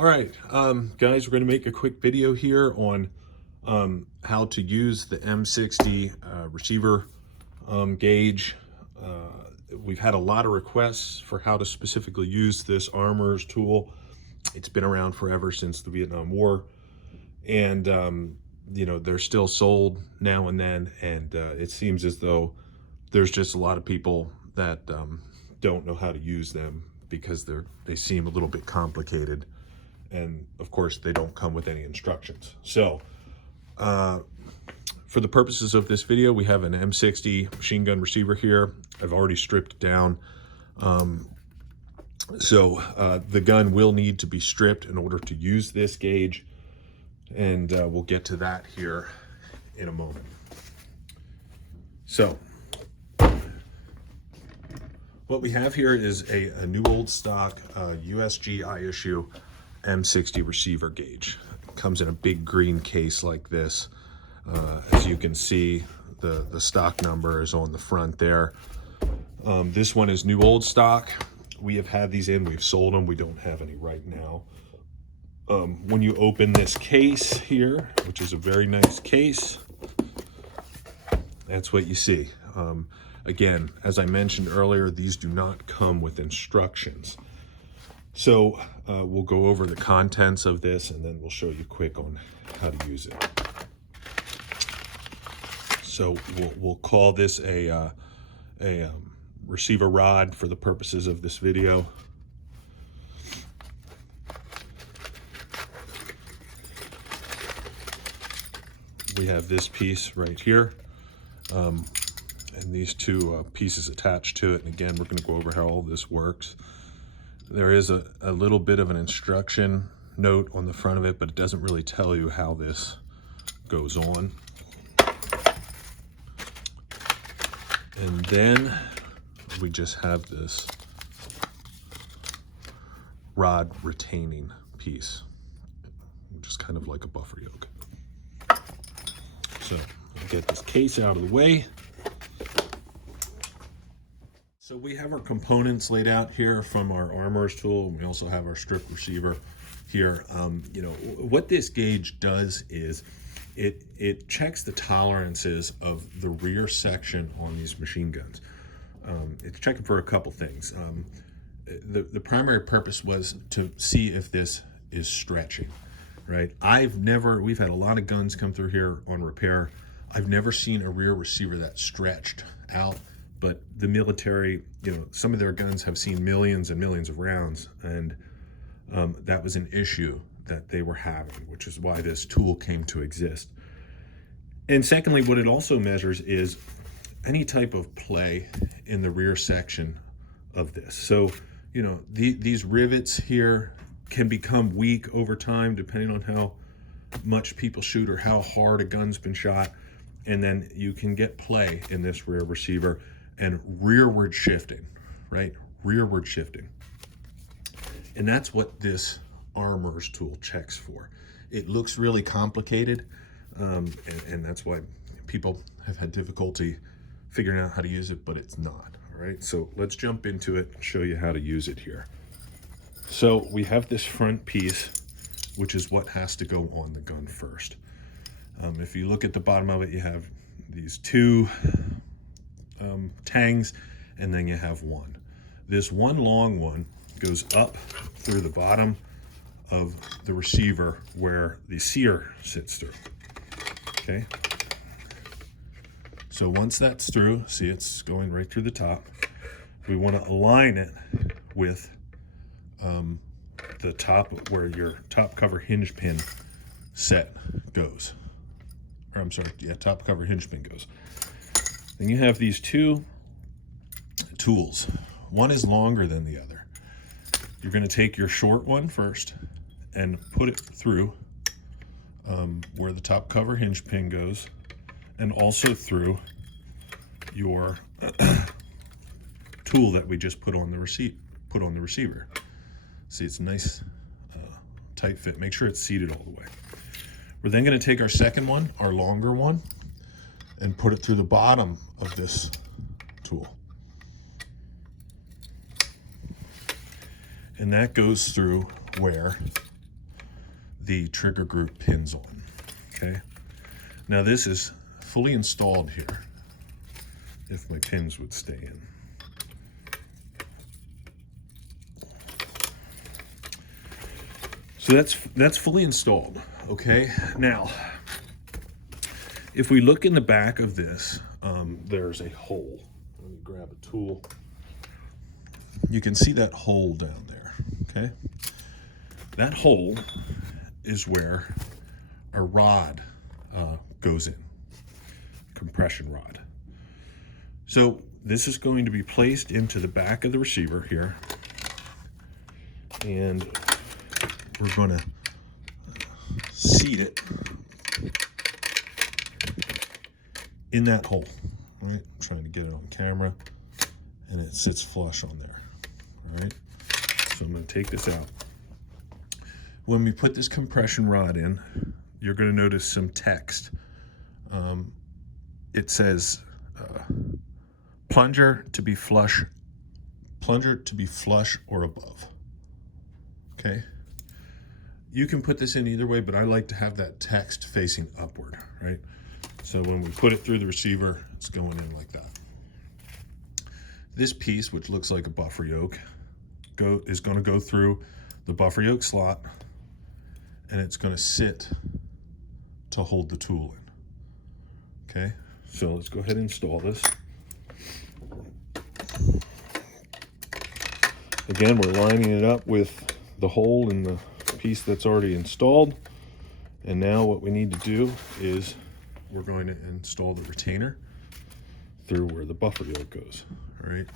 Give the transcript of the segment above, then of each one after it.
All right, guys, we're going to make a quick video here on how to use the M60 receiver gauge. We've had a lot of requests for how to specifically use this armor's tool. It's been around forever, since the Vietnam War, and you know, they're still sold now and then, and it seems as though there's just a lot of people that don't know how to use them because they seem a little bit complicated. And of course, they don't come with any instructions. So for the purposes of this video, we have an M60 machine gun receiver here. I've already stripped it down. The gun will need to be stripped in order to use this gauge. And we'll get to that here in a moment. So what we have here is a new old stock USG issue M60 receiver gauge. It comes in a big green case like this. As you can see, the stock number is on the front there. This one is new old stock. We have had these in, we've sold them. We don't have any right now. When you open this case here, which is a very nice case, that's what you see. Again, as I mentioned earlier, these do not come with instructions. So we'll go over the contents of this, and then we'll show you quick on how to use it. So we'll call this a receiver rod for the purposes of this video. We have this piece right here, and these two pieces attached to it. And again, we're going to go over how all this works. There is a little bit of an instruction note on the front of it, but it doesn't really tell you how this goes on. And then we just have this rod retaining piece, which is kind of like a buffer yoke. So I'll get this case out of the way. So we have our components laid out here from our armor's tool. We also have our strip receiver here. You know, what this gauge does is it checks the tolerances of the rear section on these machine guns. It's checking for a couple things. The primary purpose was to see if this is stretching, right? We've had a lot of guns come through here on repair. I've never seen a rear receiver that stretched out. But the military, you know, some of their guns have seen millions and millions of rounds, and that was an issue that they were having, which is why this tool came to exist. And secondly, what it also measures is any type of play in the rear section of this. So, you know, these rivets here can become weak over time, depending on how much people shoot or how hard a gun's been shot. And then you can get play in this rear receiver and rearward shifting, right? Rearward shifting. And that's what this armor's tool checks for. It looks really complicated, and that's why people have had difficulty figuring out how to use it, but it's not, all right? So let's jump into it and show you how to use it here. So we have this front piece, which is what has to go on the gun first. If you look at the bottom of it, you have these two tangs, and then you have one. This one long one goes up through the bottom of the receiver where the sear sits through. Okay, so once that's through, see, it's going right through the top. We want to align it with the top where your top cover hinge pin set goes. Or I'm sorry, yeah, top cover hinge pin goes. Then you have these two tools. One is longer than the other. You're going to take your short one first and put it through where the top cover hinge pin goes, and also through your tool that we just put on the receiver. See, it's a nice tight fit. Make sure it's seated all the way. We're then going to take our second one, our longer one, and put it through the bottom of this tool. And that goes through where the trigger group pins on. Okay, now this is fully installed here, if my pins would stay in. So that's fully installed. Okay, now if we look in the back of this, there's a hole. Let me grab a tool. You can see that hole down there. Okay, that hole is where a rod goes in, compression rod. So this is going to be placed into the back of the receiver here, and we're going to seat it in that hole, right? I'm trying to get it on camera, and it sits flush on there, all right? So I'm going to take this out. When we put this compression rod in, you're going to notice some text. It says plunger to be flush or above. Okay, you can put this in either way, but I like to have that text facing upward, right? So when we put it through the receiver, it's going in like that. This piece, which looks like a buffer yoke, is going to go through the buffer yoke slot, and it's going to sit to hold the tool in. Okay, so let's go ahead and install this. Again, we're lining it up with the hole in the piece that's already installed. And now what we need to do is we're going to install the retainer through where the buffer yoke goes. All right,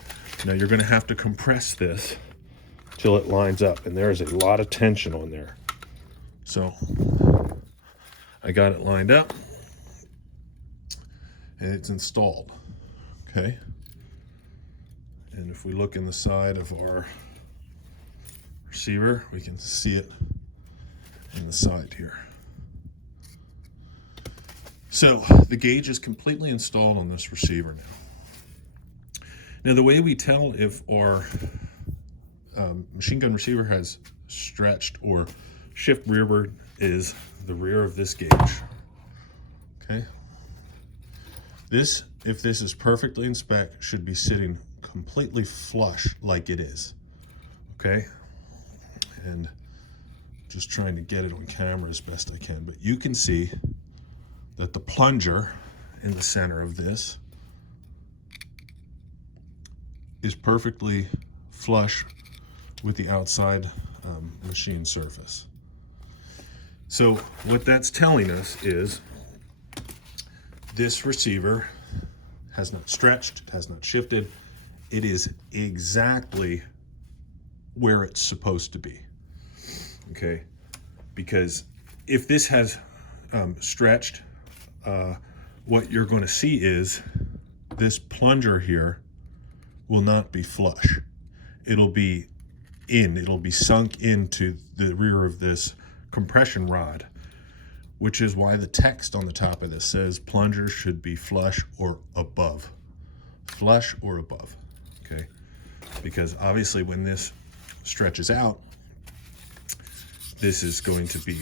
now you're going to have to compress this till it lines up, and there is a lot of tension on there. So I got it lined up and it's installed. Okay, and if we look in the side of our receiver, we can see it in the side here. So the gauge is completely installed on this receiver now. Now the way we tell if our machine gun receiver has stretched or shift rearward is the rear of this gauge. Okay, this, if this is perfectly in spec, should be sitting completely flush like it is. Okay, and just trying to get it on camera as best I can, but you can see that the plunger in the center of this is perfectly flush with the outside machine surface. So what that's telling us is this receiver has not stretched, has not shifted. It is exactly where it's supposed to be. Okay, because if this has stretched, what you're going to see is this plunger here will not be flush. It'll be sunk into the rear of this compression rod, which is why the text on the top of this says plunger should be flush or above. Flush or above, okay? Because obviously when this stretches out, this is going to be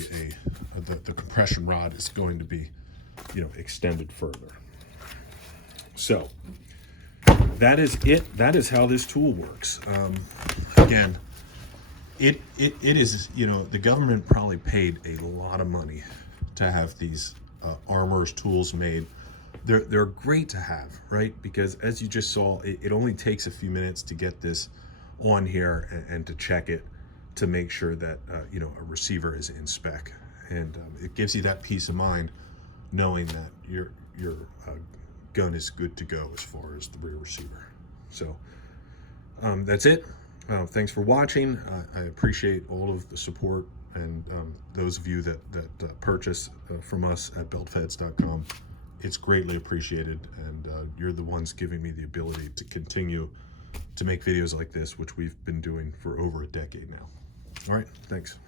the compression rod is going to be, extended further. So that is it. That is how this tool works. Again, it is, the government probably paid a lot of money to have these armorers tools made. They're great to have, right? Because as you just saw, it only takes a few minutes to get this on here and to check it to make sure that a receiver is in spec, and it gives you that peace of mind knowing that your gun is good to go as far as the rear receiver. So that's it. Thanks for watching. I appreciate all of the support, and those of you that purchase from us at BeltFeds.com. It's greatly appreciated, and you're the ones giving me the ability to continue to make videos like this, which we've been doing for over a decade now. All right, thanks.